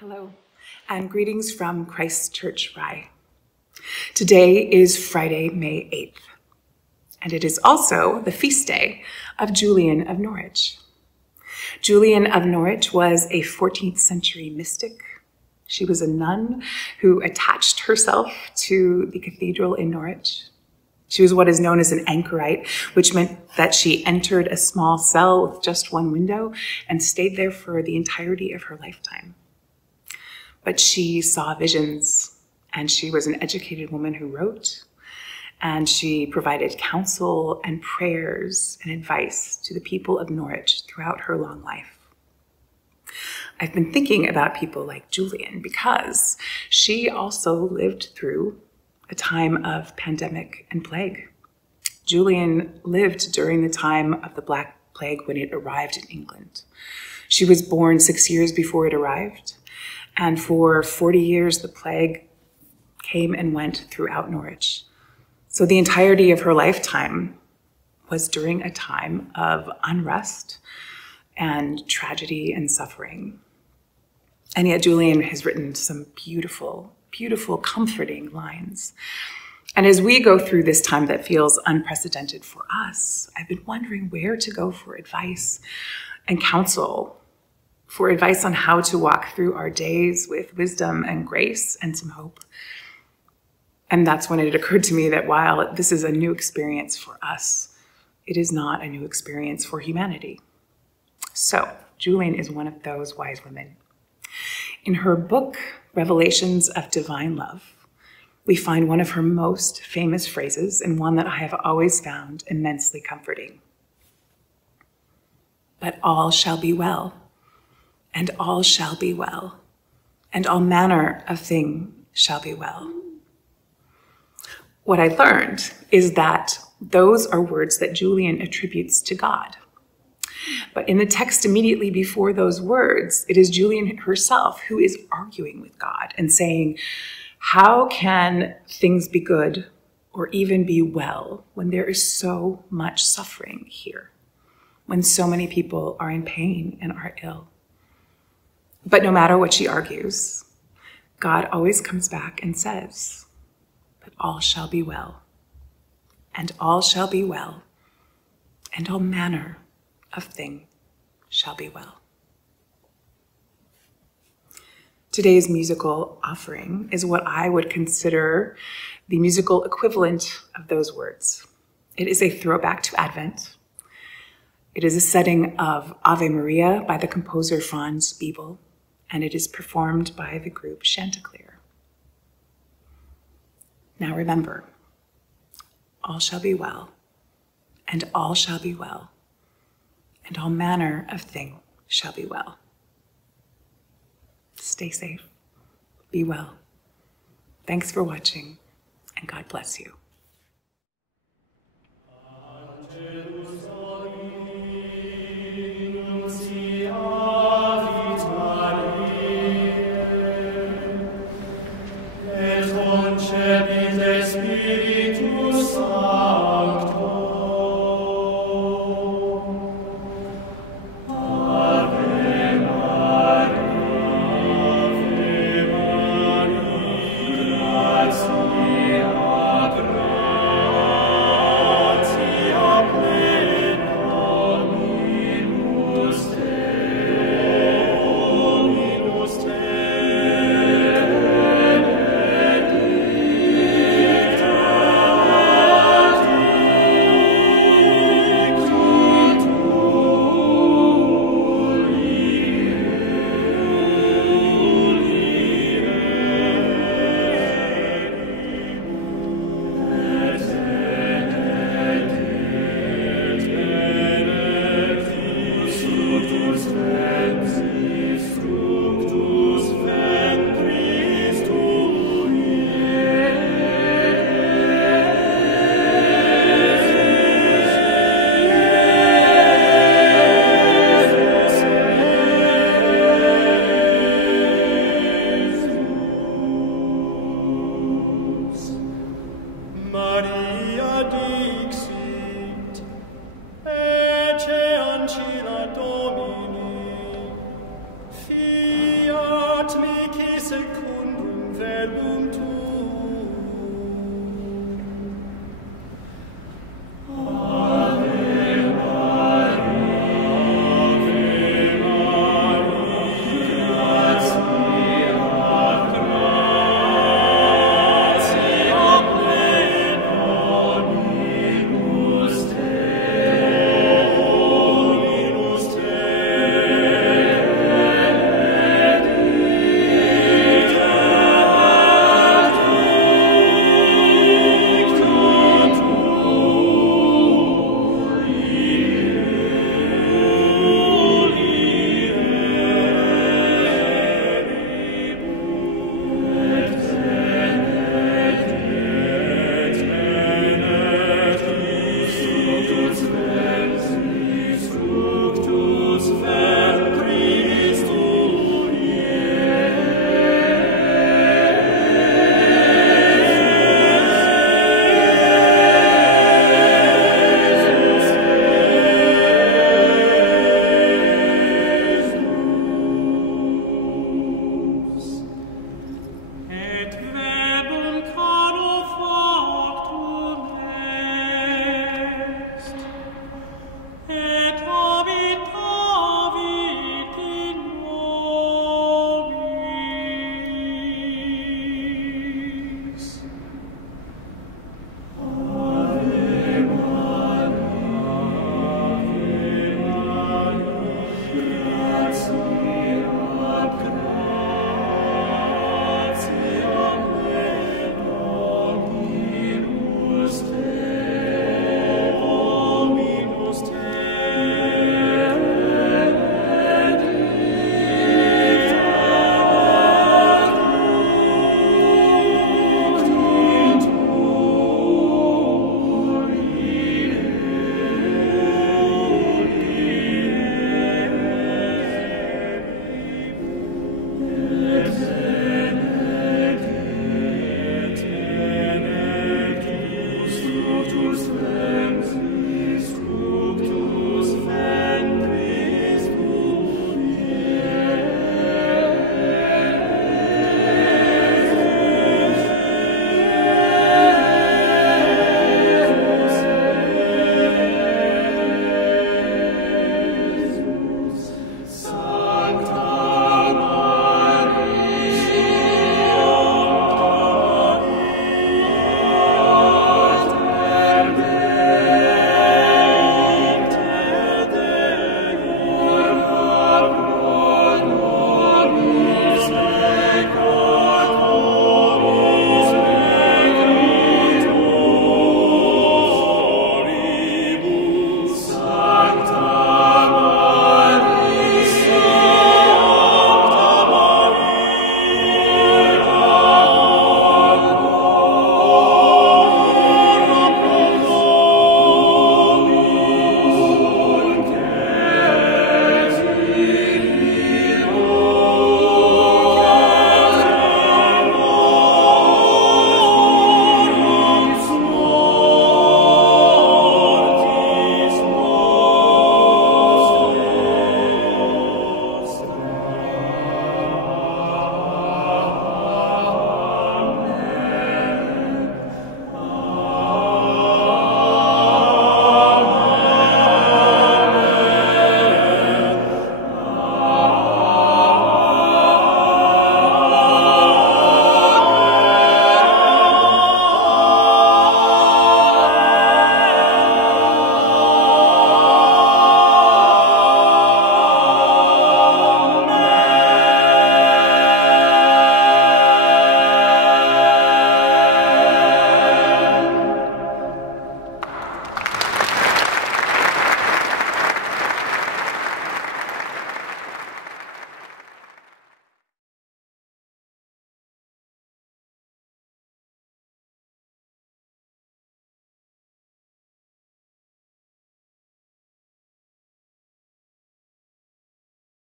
Hello, and greetings from Christ Church Rye. Today is Friday, May 8th, and it is also the feast day of Julian of Norwich. Julian of Norwich was a 14th century mystic. She was a nun who attached herself to the cathedral in Norwich. She was what is known as an anchorite, which meant that she entered a small cell with just one window and stayed there for the entirety of her lifetime. But she saw visions, and she was an educated woman who wrote, and she provided counsel and prayers and advice to the people of Norwich throughout her long life. I've been thinking about people like Julian because she also lived through a time of pandemic and plague. Julian lived during the time of the Black Plague when it arrived in England. She was born 6 years before it arrived. And for 40 years, the plague came and went throughout Norwich. So the entirety of her lifetime was during a time of unrest and tragedy and suffering. And yet Julian has written some beautiful, beautiful, comforting lines. And as we go through this time that feels unprecedented for us, I've been wondering where to go for advice and counsel, for advice on how to walk through our days with wisdom and grace and some hope. And that's when it occurred to me that while this is a new experience for us, it is not a new experience for humanity. So Julian is one of those wise women. In her book, Revelations of Divine Love, we find one of her most famous phrases and one that I have always found immensely comforting. But all shall be well. And all shall be well, and all manner of thing shall be well. What I learned is that those are words that Julian attributes to God. But in the text immediately before those words, it is Julian herself who is arguing with God and saying, how can things be good or even be well when there is so much suffering here, when so many people are in pain and are ill? But no matter what she argues, God always comes back and says, but all shall be well, and all shall be well, and all manner of thing shall be well. Today's musical offering is what I would consider the musical equivalent of those words. It is a throwback to Advent. It is a setting of Ave Maria by the composer Franz Bebel, and it is performed by the group Chanticleer. Now remember, all shall be well, and all shall be well, and all manner of thing shall be well. Stay safe, be well. Thanks for watching, and God bless you.